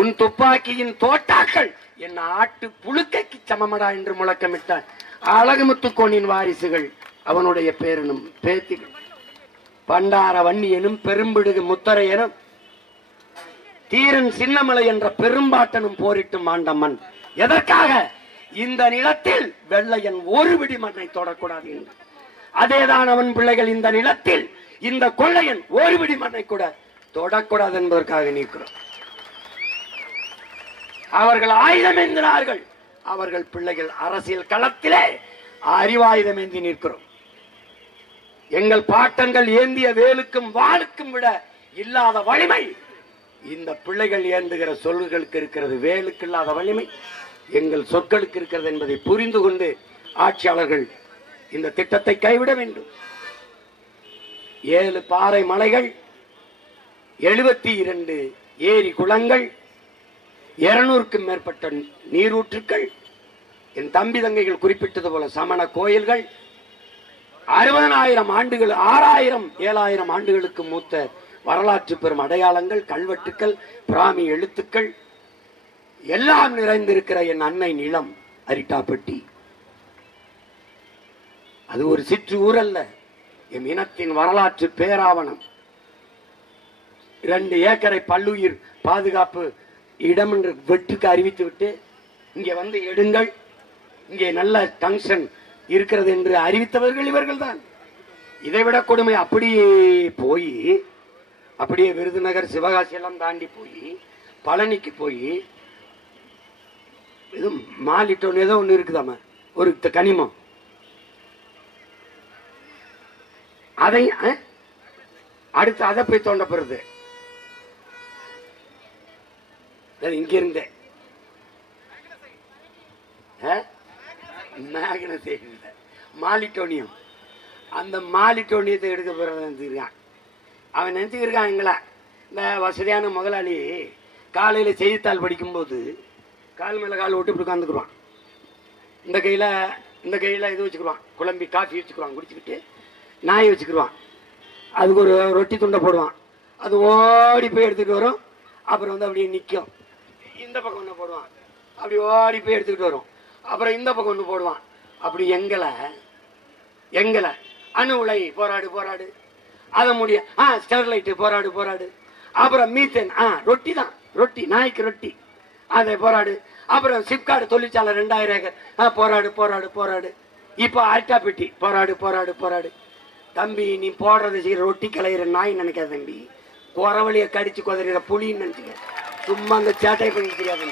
உன் துப்பாக்கியின் தோட்டாக்கள் என் ஆட்டு புழுக்கைக்கு சமமடா என்று முழக்கமிட்ட அழகுமுத்துக்கோனின் வாரிசுகள், அவனுடைய பேரனும் பேத்திகள். பண்டார வன்னியனும் பெரும்பிடுகு முத்தரையனும் தீரன் சின்னமலை என்ற பெரும்பாட்டனும் போரிட்டு மாண்டம்மன். எதற்காக? இந்த நிலத்தில் வெள்ளையன் ஒரு விடி மண்ணை தொடக்கூடாது என்று. அதேதான் அவன் பிள்ளைகள் இந்த நிலத்தில் இந்த கொள்ளையன் ஒரு விடி மண்ணை கூட தொடக்கூடாது என்பதற்காக நிற்கிறோம். அவர்கள் ஆயுதம் ஏந்தினார்கள், அவர்கள் பிள்ளைகள் அரசியல் களத்திலே அறிவாயுதம் ஏந்தி நிற்கிறோம். எங்கள் பாட்டங்கள் ஏந்திய வேலுக்கும் வாளுக்கும் விட இல்லாத வலிமை இந்த பிள்ளைகள் ஏந்துகிற சொல்களுக்கு இருக்கிறது வேலுக்கு இல்லாத வலிமை எங்கள் சொற்களுக்கு இருக்கிறது என்பதை புரிந்து கொண்டு ஆட்சியாளர்கள் இந்த திட்டத்தை கைவிட வேண்டும். 7 பாறை மலைகள், 72 ஏரி குளங்கள், 200க்கும் மேற்பட்ட நீரூற்றுக்கள், என் தம்பி தங்கைகள் குறிப்பிட்டது போல சமண கோயில்கள், 60,000 ஆண்டுகள், 6,000 7,000 ஆண்டுகளுக்கு மூத்த வரலாற்று பெறும் அடையாளங்கள், கல்வெட்டுக்கள், பிராமி எழுத்துக்கள் எல்லாம் நிறைந்திருக்கிற என் அன்னை நிலம் அரிட்டாப்பட்டி. அது ஒரு சிற்று ஊர் அல்ல, என் இனத்தின் வரலாற்று பேராவணம். 2 ஏக்கரை பல்லுயிர் பாதுகாப்பு இடம் என்று வெட்டுக்கு அறிவித்து விட்டு இங்கே வந்து எடுங்கள், இங்கே நல்ல டங்ஷன் இருக்கிறது என்று அறிவித்தவர்கள் இவர்கள் தான். இதைவிட கொடுமை அப்படியே போய் அப்படியே விருதுநகர் சிவகாசி எல்லாம் தாண்டி போய் பழனிக்கு போய் இது மாலிட்டோன்னு ஏதோ ஒன்று இருக்குதாம ஒரு கனிமம், அதை அடுத்து அதை போய் தோண்ட போறது. இங்க இருந்தே மாலிட்டோனியம், அந்த மாலிட்டோனியத்தை எடுக்க போறான். அவன் நினைச்சுக்கிருக்கான் எங்களை இந்த வசதியான முதலாளி காலையில செய்தித்தாள் படிக்கும்போது கால் மேல கால் விட்டு இப்படி உட்காந்துக்குருவான். இந்த கையில இது வச்சுக்குருவான், குழம்பி காஃபி வச்சுக்குருவான், குடிச்சுக்கிட்டு நாய் வச்சுக்கிடுவான். அதுக்கு ஒரு ரொட்டி துண்டை போடுவான், அது ஓடி போய் எடுத்துகிட்டு வரும். அப்புறம் வந்து அப்படியே நிற்கும். இந்த பக்கம் ஒன்று போடுவான், அப்படி ஓடி போய் எடுத்துக்கிட்டு வரும். அப்புறம் இந்த பக்கம் ஒன்று போடுவான். அப்படி எங்களை அணு உலை போராடு அதை முடிய ஸ்டெர்லைட்டு போராடு. அப்புறம் மீத்தேன் ரொட்டி தான், ரொட்டி நாய்க்கு ரொட்டி அதை போராடு. அப்புறம் சிப்காடு தொழிற்சாலை 2000 ஏக்கர் போராடு. இப்போ அரிட்டாப்பட்டி போராடு. தம்பி நீ போடுறது செய்கிற ரொட்டி கலையிற நாய் நினைக்காத தம்பி, குறவழியை கடிச்சு குதறிற புளின்னு நினைச்சுக்க. சும்மா அந்த சேட்டை பண்ணி தெரியாது.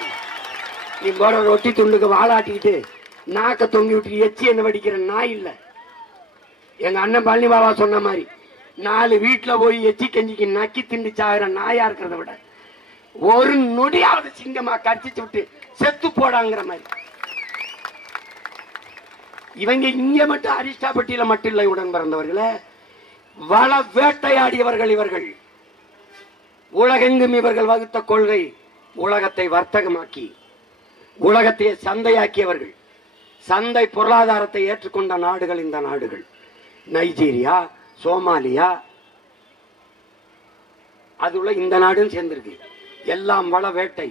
நீ போடுற ரொட்டி துண்டுக்கு வாழாட்டிக்கிட்டு நாக்க தொங்கி விட்டு எச்சி என்ன வடிக்கிற நாய் இல்லை. எங்க அண்ணன் பழனி பாபா சொன்ன மாதிரி 4 வீட்டுல போய் எச்சி கஞ்சிக்கு நக்கி திண்டு சாகிற நாயா இருக்கிறத விட ஒரு நொடியாவது சிங்கமா கடிச்சு விட்டு செத்து போடாங்கிற மாதிரி. இவங்க இங்க மட்டும் அரிஸ்டாபட்டியில மட்டும் இல்லை, உடன் பிறந்தவர்களே வள வேட்டையாடியவர்கள் இவர்கள். உலகெங்கும் இவர்கள் வகுத்த கொள்கை உலகத்தை வர்த்தகமாக்கி உலகத்தை சந்தையாக்கியவர்கள். சந்தை பொருளாதாரத்தை ஏற்றுக்கொண்ட நாடுகள் இந்த நாடுகள். நைஜீரியா, சோமாலியா, அதுல இந்த நாடும் சேர்ந்திருக்கு. எல்லாம் வள வேட்டை.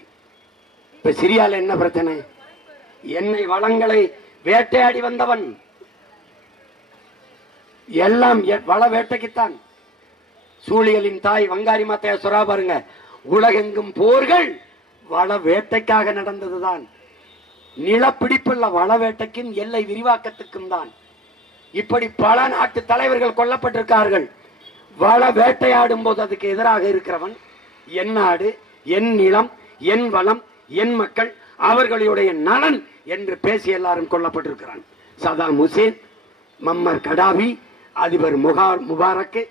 இப்ப சிரியால என்ன பிரச்சனை? எண்ணெய் வளங்களை வேட்டையாடி வந்தவன். எல்லாம் வள வேட்டைக்குத்தான். சூழியலின் தாய் வங்காரி மாத்தையா சொரா பாருங்க, உலகெங்கும் போர்கள் வள வேட்டைக்காக நடந்ததுதான். நிலப்பிடிப்புள்ள வள வேட்டைக்கும் எல்லை விரிவாக்கத்துக்கும் தான். இப்படி பல நாட்டு தலைவர்கள் கொல்லப்பட்டிருக்கார்கள். வள வேட்டையாடும் போது அதுக்கு எதிராக இருக்கிறவன் என் நாடு, என் நிலம், என் வளம், என் மக்கள், அவர்களுடைய நலன் என்று பேசி எல்லாரும் கொல்லப்பட்டிருக்கிறான். சதாம் ஹுசேன், மம்மர் கடாபி, அதிபர் முபாரக்.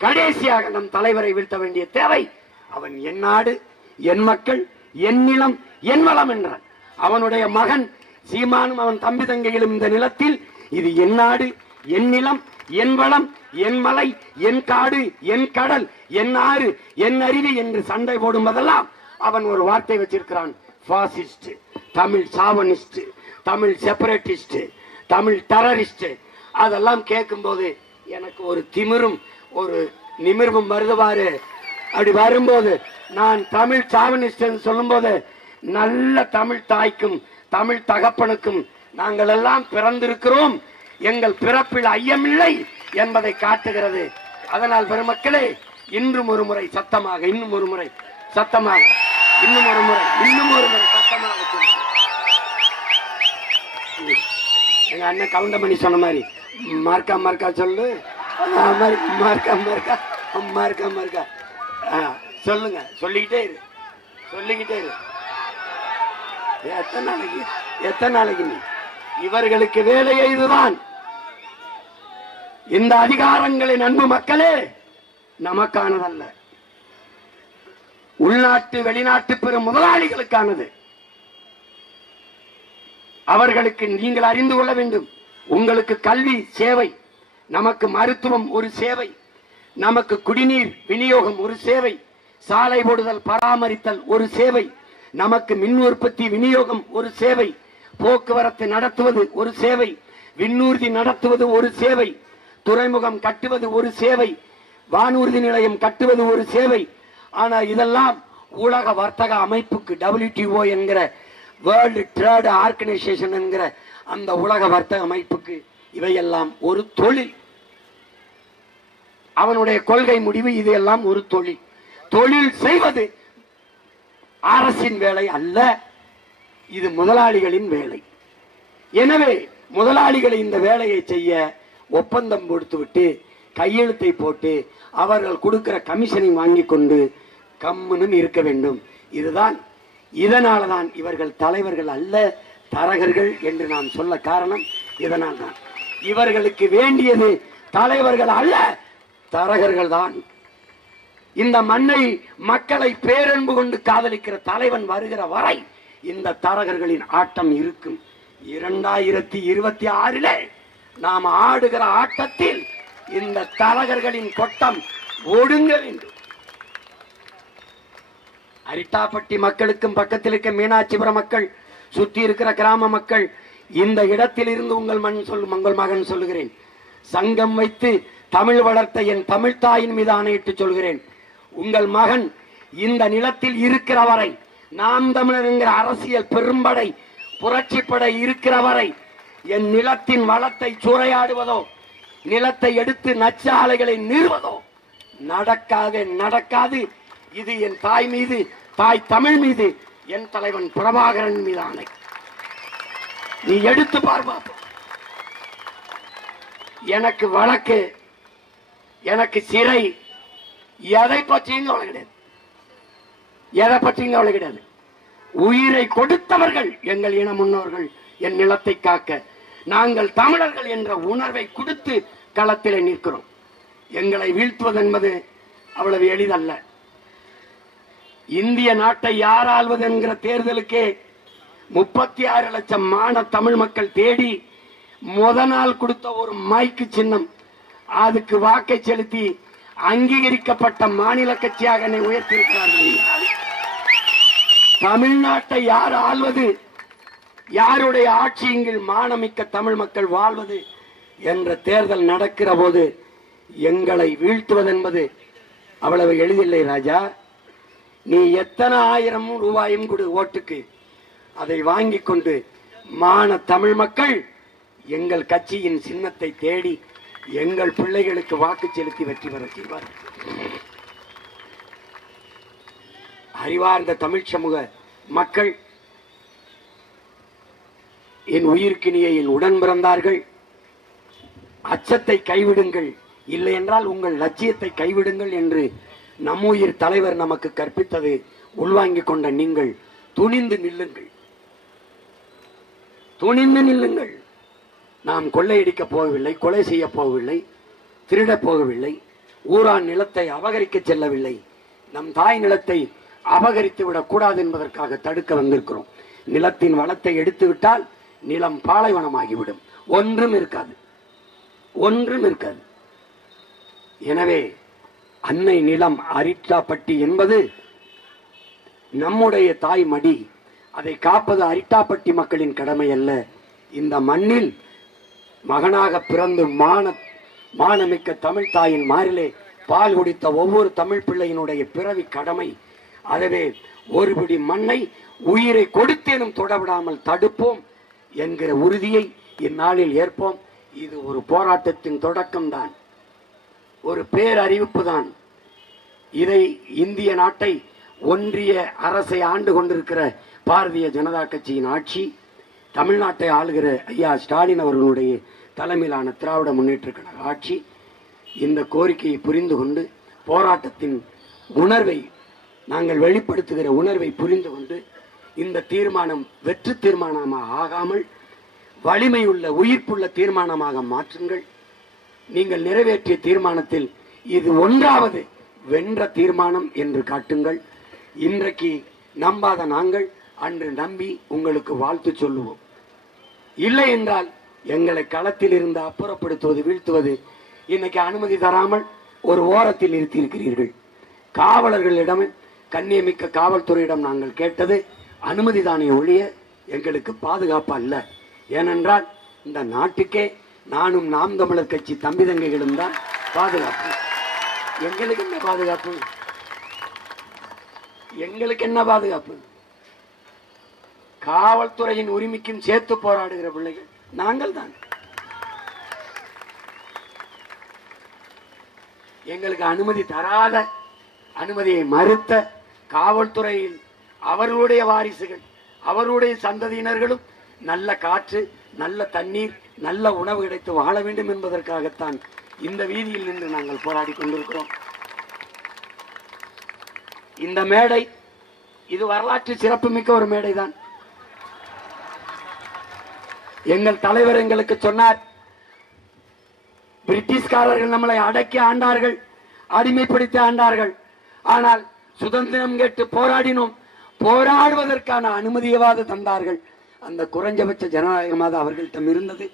கடைசியாக நம் தலைவரை வீழ்த்த வேண்டிய தேவை. அவன் என் நாடு, என் மக்கள், என் நிலம், என் வளம் என்றான். அவனுடைய மகன் சீமானும் அவன் தம்பி தங்கைகளும் இந்த நிலத்தில் இது என் நாடு, என் நிலம், என் வளம், என் மலை, என் காடு, என் கடல், என் ஆறு, என் அருவி என்று சண்டை போடும் போதெல்லாம் அவன் ஒரு வார்த்தை வச்சிருக்கிறான், fascist, Tamil chauvinist, Tamil separatist, Tamil terrorist. அதெல்லாம் கேட்கும் போது எனக்கு ஒரு திமிரும் ஒரு நிமிர்வும் வருதுவாரு. அப்படி வரும்போது நான் தமிழ் சாவனிஸ்ட் சொல்லும் போது நல்ல தமிழ் தாய்க்கும் தமிழ் தகப்பனுக்கும் நாங்கள் எல்லாம் பிறந்திருக்கிறோம், எங்கள் பிறப்பில் ஐயமில்லை என்பதை காட்டுகிறது. அதனால் பெருமக்களே, இன்றும் ஒரு முறை சத்தமாக, இன்னும் ஒரு முறை சத்தமாக, இன்னும் ஒரு முறை சத்தமாக எங்க அண்ணன் கவுண்டமணி சொன்ன மாதிரி மார்க்கா சொல்லு, மார்க்கா சொல்லுங்க, சொல்லிக்கிட்டே இரு. எத்தனை நாளைக்கு நீ? இவர்களுக்கு வேலையை இதுதான். இந்த அதிகாரங்களின் அன்பு மக்களே நமக்கானதல்ல. உள்நாட்டு வெளிநாட்டு பெரும் முதலாளிகளுக்கானது. அவர்களுக்கு நீங்கள் அறிந்து கொள்ள வேண்டும். உங்களுக்கு கல்வி சேவை, நமக்கு மருத்துவம் ஒரு சேவை, நமக்கு குடிநீர் விநியோகம் ஒரு சேவை, சாலை போடுதல் பராமரித்தல் ஒரு சேவை, நமக்கு மின் உற்பத்தி விநியோகம் ஒரு சேவை, போக்குவரத்து நடத்துவது ஒரு சேவை, விண்ணூர்தி நடத்துவது ஒரு சேவை, துறைமுகம் கட்டுவது ஒரு சேவை, வானூர்தி நிலையம் கட்டுவது ஒரு சேவை. ஆனா இதெல்லாம் உலக வர்த்தக அமைப்புக்கு, WTO என்கிற வேர்ல்டு ட்ரேட் ஆர்கனைசேஷன் என்கிற அந்த உலக வர்த்தக அமைப்புக்கு இவையெல்லாம் ஒரு தொழில். அவனுடைய கொள்கை முடிவு இதையெல்லாம் ஒரு தொழில். தொழில் செய்வது அரசின் வேலை அல்ல, இது முதலாளிகளின் வேலை. எனவே முதலாளிகளை இந்த வேலையை செய்ய ஒப்பந்தம் கொடுத்துவிட்டு கையெழுத்தை போட்டு அவர்கள் கொடுக்கிற கமிஷனை வாங்கி கொண்டு கம்முன்னு இருக்க வேண்டும். இதுதான். இதனால்தான் இவர்கள் தலைவர்கள் அல்ல, தரகர்கள் என்று நான் சொல்ல காரணம் இதனால் தான். இவர்களுக்கு வேண்டியது தலைவர்கள் அல்ல, தரகர்கள் தான். இந்த மண்ணை, மக்களை பேரன்பு கொண்டு காதலிக்கிற தலைவன் வருகிற வரை இந்த தரகர்களின் ஆட்டம் இருக்கும். 2026 நாம் ஆடுகிற ஆட்டத்தில் இந்த தரகர்களின் கொட்டம் ஒடுங்க வேண்டும். அரிட்டாப்பட்டி மக்களுக்கும் பக்கத்தில் இருக்க மீனாட்சிபுரம் மக்கள், சுற்றி இருக்கிற கிராம மக்கள், இந்த இடத்தில் இருந்து உங்கள் மகன் சொல்லுகிறேன், சங்கம் வைத்து தமிழ் வளர்த்த என் தமிழ் தாயின் மீது ஆணையிட்டு சொல்கிறேன், உங்கள் மகன் இந்த நிலத்தில் இருக்கிற வரை, நாம் தமிழர் என்கிற அரசியல் பெரும்படை புரட்சிப்படை இருக்கிற வரை என் நிலத்தின் வளத்தை சூறையாடுவதோ, நிலத்தை எடுத்து நச்சாலைகளை நிறுவதோ நடக்காது. இது என் தாய் மீது, தாய் தமிழ் மீது, என் தலைவன் பிரபாகரன் மீது ஆணை. நீ எடுத்து பார்ப்பா. எனக்கு வழக்கு, எனக்கு சிறை, எதை பற்றியும் கவலை கிடையாது. எதை பற்றியும் கவலை கிடையாது. உயிரை கொடுத்தவர்கள் எங்கள் இன முன்னோர்கள், என் நிலத்தை காக்க. நாங்கள் தமிழர்கள் என்ற உணர்வை கொடுத்து களத்திலே நிற்கிறோம். எங்களை வீழ்த்துவது என்பது அவ்வளவு எளிதல்ல. இந்திய நாட்டை யார் ஆள்வது என்கிற தேர்தலுக்கே 36 லட்சம் மான தமிழ் மக்கள் தேடி முத நாள் கொடுத்த ஒரு மைக்கு சின்னம், அதுக்கு வாக்கை செலுத்தி அங்கீகரிக்கப்பட்ட மாநில கட்சியாக என்னை உயர்த்தியிருக்கிறார்கள். தமிழ்நாட்டை யார் ஆள்வது, யாருடைய ஆட்சியின் கீழ் மானமிக்க தமிழ் மக்கள் வாழ்வது என்ற தேர்தல் நடக்கிற போது எங்களை வீழ்த்துவது என்பது அவ்வளவு எளிதில்லை ராஜா. நீ எத்தனை 1000 ரூபாயும் கொடு ஓட்டுக்கு, அதை வாங்கி கொண்டு மான தமிழ் மக்கள் எங்கள் கட்சியின் சின்னத்தை தேடி எங்கள் பிள்ளைகளுக்கு வாக்கு செலுத்தி வெற்றி பெற செய்வார்கள். அறிவார்ந்த தமிழ் சமூக மக்கள், என் உயிர்க்கினிய என் உடன் பிறந்தார்கள், அச்சத்தை கைவிடுங்கள், இல்லை என்றால் உங்கள் லட்சியத்தை கைவிடுங்கள் என்று நம்முயிர் தலைவர் நமக்கு கற்பித்தது உள்வாங்கிக் கொண்ட நீங்கள் துணிந்து நில்லுங்கள், துணிந்து நில்லுங்கள். நாம் கொள்ளையடிக்க போகவில்லை, கொலை செய்ய போகவில்லை, திருடப் போகவில்லை, ஊரான் நிலத்தை அபகரிக்க செல்லவில்லை. நம் தாய் நிலத்தை அபகரித்து விடக் கூடாது என்பதற்காக தடுக்க வந்திருக்கிறோம். நிலத்தின் வளத்தை எடுத்து விட்டால் நிலம் பாலைவனமாகிவிடும், ஒன்றும் இருக்காது, ஒன்றும் இருக்காது. எனவே அன்னை நிலம் அரிட்டாப்பட்டி என்பது நம்முடைய தாய் மடி. அதை காப்பது அரிட்டாப்பட்டி மக்களின் கடமை அல்ல. இந்த மண்ணில் மகனாக பிறந்து மானமிக்க தமிழ் தாயின் மாறிலே பால் குடித்த ஒவ்வொரு தமிழ் பிள்ளையினுடைய பிறவி கடமை. அதுவே ஒருபடி மண்ணை உயிரை கொடுத்தேனும் தொடவிடாமல் தடுப்போம் என்கிற உறுதியை இந்நாளில் ஏற்போம். இது ஒரு போராட்டத்தின் தொடக்கம்தான், ஒரு பேரறிவிப்பு தான். இதை இந்திய நாட்டை ஒன்றிய அரசை ஆண்டு கொண்டிருக்கிற பாரதிய ஜனதா கட்சியின் ஆட்சி, தமிழ்நாட்டை ஆளுகிற ஐயா ஸ்டாலின் அவர்களுடைய தலைமையிலான திராவிட முன்னேற்ற கழக ஆட்சி இந்த கோரிக்கையை புரிந்து கொண்டு, போராட்டத்தின் உணர்வை நாங்கள் வெளிப்படுத்துகிற உணர்வை புரிந்து கொண்டு, இந்த தீர்மானம் வெற்று தீர்மானமாக ஆகாமல் வலிமையுள்ள உயிர்ப்புள்ள தீர்மானமாக மாற்றுங்கள். நீங்கள் நிறைவேற்றிய தீர்மானத்தில் இது 1வது வென்ற தீர்மானம் என்று காட்டுங்கள். இன்றைக்கு நம்பாத நாங்கள் அன்று நம்பி உங்களுக்கு வாழ்த்து சொல்லுவோம். இல்லை என்றால் எங்களை களத்தில் இருந்து அப்புறப்படுத்துவது, வீழ்த்துவது. இன்னைக்கு அனுமதி தராமல் ஒரு ஓரத்தில் நிறுத்தியிருக்கிறீர்கள். காவலர்களிடம், கண்ணியமிக்க காவல்துறையிடம் நாங்கள் கேட்டது அனுமதி தானே ஒழிய எங்களுக்கு பாதுகாப்பு அல்ல. ஏனென்றால் இந்த நாட்டுக்கே நானும் நாம் தமிழர் கட்சி தம்பி தங்கைகளும் தான் பாதுகாப்பு. எங்களுக்கு என்ன பாதுகாப்பு? எங்களுக்கு என்ன பாதுகாப்பு? காவல்துறையின் உரிமைக்கும் சேர்த்து போராடுகிற பிள்ளைகள் நாங்கள் தான். எங்களுக்கு அனுமதி தராத, அனுமதியை மறுத்த காவல்துறையில் அவர்களுடைய வாரிசுகள், அவருடைய சந்ததியினர்களும் நல்ல காற்று, நல்ல தண்ணீர், நல்ல உணவு கிடைத்து வாழ வேண்டும் என்பதற்காகத்தான் இந்த வீதியில் நின்று நாங்கள் போராடி கொண்டிருக்கிறோம். இந்த மேடை இது வரலாற்று சிறப்புமிக்க ஒரு மேடை தான். எங்கள் தலைவர் எங்களுக்கு சொன்னார், பிரிட்டிஷ்காரர்கள் நம்மளை அடக்கி ஆண்டார்கள், அடிமைப்படுத்தி ஆண்டார்கள். ஆனால் சுதந்திரம் கேட்டு போராடினோம், போராடுவதற்கான அனுமதியவாது தந்தார்கள். அந்த குறைஞ்சபட்ச ஜனநாயகமாக அவர்களிடம் இருந்தது.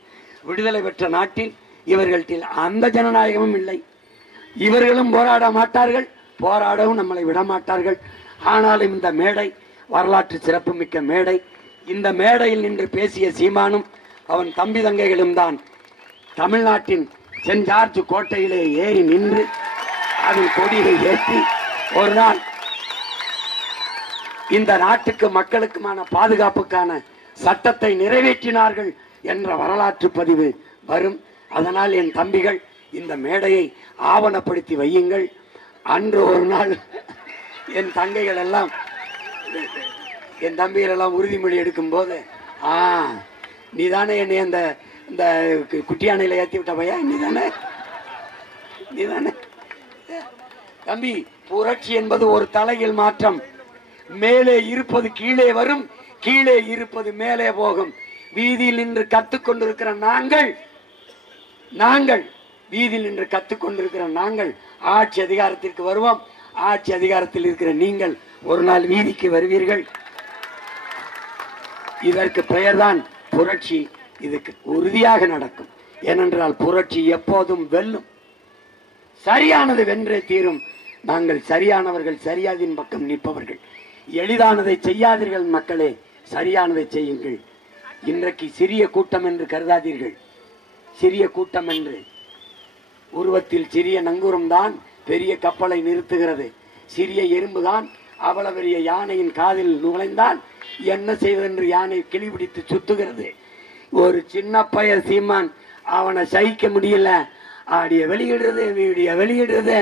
விடுதலை பெற்ற நாட்டில் இவர்கள்ட்டில் அந்த ஜனநாயகமும் இல்லை. இவர்களும் போராட மாட்டார்கள், போராடவும் நம்மளை விட மாட்டார்கள். ஆனாலும் இந்த மேடை வரலாற்று சிறப்புமிக்க மேடை. இந்த மேடையில் நின்று பேசிய சீமானும் அவன் தம்பி தங்கைகளும் தான் தமிழ்நாட்டின் சென்ட் ஜார்ஜ் கோட்டையிலே ஏறி நின்று அதில் கொடியை ஏற்றி ஒரு நாள் இந்த நாட்டுக்கு மக்களுக்குமான பாதுகாப்புக்கான சட்டத்தை நிறைவேற்றினார்கள் என்ற வரலாற்று பதிவு வரும். அதனால் என் தம்பிகள் இந்த மேடையை ஆவணப்படுத்தி வையுங்கள். அன்று ஒரு நாள் என் தங்கைகள் எல்லாம், என் தம்பிகள் எல்லாம் உறுதிமொழி எடுக்கும் போது, நீதானே என்னை அந்த இந்த குட்டியானையில ஏற்றி விட்ட பையா, நீதானே நீதானே தம்பி. புரட்சி என்பது ஒரு தலையில் மாற்றம். மேலே இருப்பது கீழே வரும், கீழே இருப்பது மேலே போகும். வீதியில் நின்று கத்துக்கொண்டிருக்கிற நாங்கள் வீதியில் நின்று கத்துக்கொண்டிருக்கிற நாங்கள் ஆட்சி அதிகாரத்திற்கு வருவோம். ஆட்சி அதிகாரத்தில் இருக்கிற நீங்கள் ஒரு நாள் வீதிக்கு வருவீர்கள். இதற்கு பெயர்தான் புரட்சி. இதுக்கு உறுதியாக நடக்கும். ஏனென்றால் புரட்சி எப்போதும் வெல்லும். சரியானது வென்றே தீரும். நாங்கள் சரியானவர்கள், சரியாதின் பக்கம் நிற்பவர்கள். எளிதானதை செய்யாதீர்கள் மக்களே, சரியானதை செய்யுங்கள். இன்றைக்கு சிறிய கூட்டம் என்று கருதாதீர்கள். சிறிய கூட்டம் என்று உருவத்தில் சிறிய நங்கூரம் தான் பெரிய கப்பலை நிறுத்துகிறது. சிறிய எறும்பு தான் அவ்வளவு பெரிய யானையின் காதில் நுழைந்தால் என்ன செய்வதென்று யானை கிளிபிடித்து சுத்துகிறது. ஒரு சின்ன பைய சீமான், அவனை சகிக்க முடியல, ஆடிய வெளியிடுறது, வீடிய வெளியிடுறது.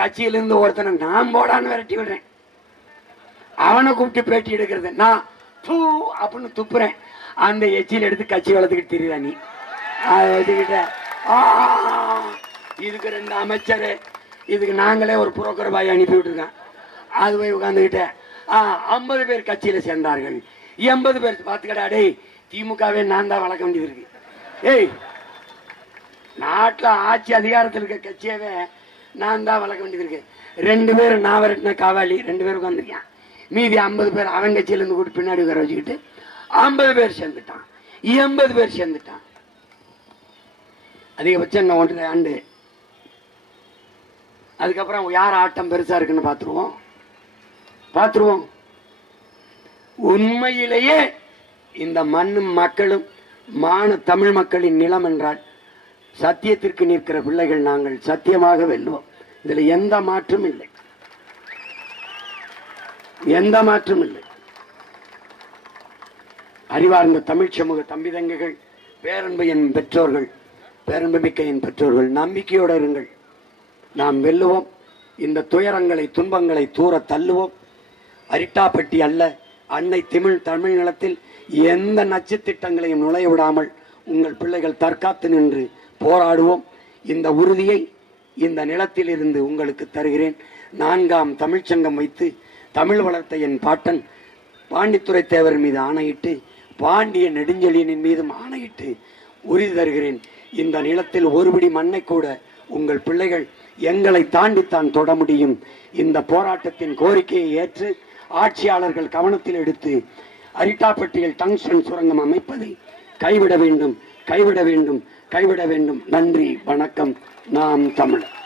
கட்சியிலிருந்து ஒருத்தனை நான் போடான்னு விரட்டி விடுறேன், அவனை கூப்பிட்டு பேட்டி எடுக்கிறது. நான் தூ அப்படின்னு துப்புறேன், அந்த எச்சியில் எடுத்து கட்சி வளர்த்துக்கிட்டு தெரியுதா நீ? அதை வச்சுக்கிட்ட இதுக்கு 2 அமைச்சர், இதுக்கு நாங்களே ஒரு புரோக்கர் பாய் அனுப்பி விட்டுருக்கேன். அது போய் உட்காந்துக்கிட்ட 50 பேர் கட்சியில சேர்ந்தார்கள். 80 பேர் பார்த்துக்கடா, டேய் திமுகவே நான் தான் வளர்க்க வேண்டியது இருக்கு. ஏய், நாட்டில் ஆட்சி அதிகாரத்தில் இருக்க கட்சியவே நான் தான் வளர்க்க வேண்டியது இருக்கு. 2 பேர் நான் விரட்டின காவாளி 2 பேர் உட்காந்துருக்கான். மீதி 50 பேர் அவன் கட்சியிலேருந்து கூட்டு பின்னாடி உட்கார வச்சுக்கிட்டு 50 பேர் சேர்ந்துட்டான், 80 பேர் சேர்ந்துட்டான். அதிகபட்சம் இன்னும் 1.5 ஆண்டு. அதுக்கப்புறம் யார் ஆட்டம் பெருசா இருக்குன்னு பார்த்துருவோம். உண்மையிலேயே இந்த மண்ணும் மக்களும் தமிழ் மக்களின் நிலம் என்றால் சத்தியத்திற்கு நிற்கிற பிள்ளைகள் நாங்கள் சத்தியமாக வெல்லுவோம். இதுல எந்த மாற்றும் இல்லை, எந்த மாற்றும் இல்லை. அறிவார்ந்த தமிழ் சமூக தம்பி தங்கைகள், பேரன்பு என் பெற்றோர்கள், பேரன்பு மிக்க என் பெற்றோர்கள், நம்பிக்கையோடு இருங்கள். நாம் வெல்லுவோம். இந்த துயரங்களை, துன்பங்களை தூர தள்ளுவோம். அரிட்டாப்பட்டி அல்ல, அன்னை தமிழ் நிலத்தில் எந்த நச்சு திட்டங்களையும் நுழைய விடாமல் உங்கள் பிள்ளைகள் தற்காத்து நின்று போராடுவோம். இந்த உறுதியை இந்த நிலத்தில் இருந்து உங்களுக்கு தருகிறேன். 4ஆம் தமிழ்ச்சங்கம் வைத்து தமிழ் வளர்த்த என் பாட்டன் பாண்டித்துரை தேவர் மீது ஆணையிட்டு, பாண்டிய நெடுஞ்செழியனின் மீதும் ஆணையிட்டு உறுதி தருகிறேன். இந்த நிலத்தில் ஒருபடி மண்ணை கூட உங்கள் பிள்ளைகள் எங்களை தாண்டித்தான் தொட முடியும். இந்த போராட்டத்தின் கோரிக்கையை ஏற்று ஆட்சியாளர்கள் கவனத்தில் எடுத்து அரிட்டாப்பட்டியில் டங்ஸ்டன் சுரங்கம் அமைப்பதை கைவிட வேண்டும், கைவிட வேண்டும், கைவிட வேண்டும். நன்றி, வணக்கம். நாம் தமிழர்.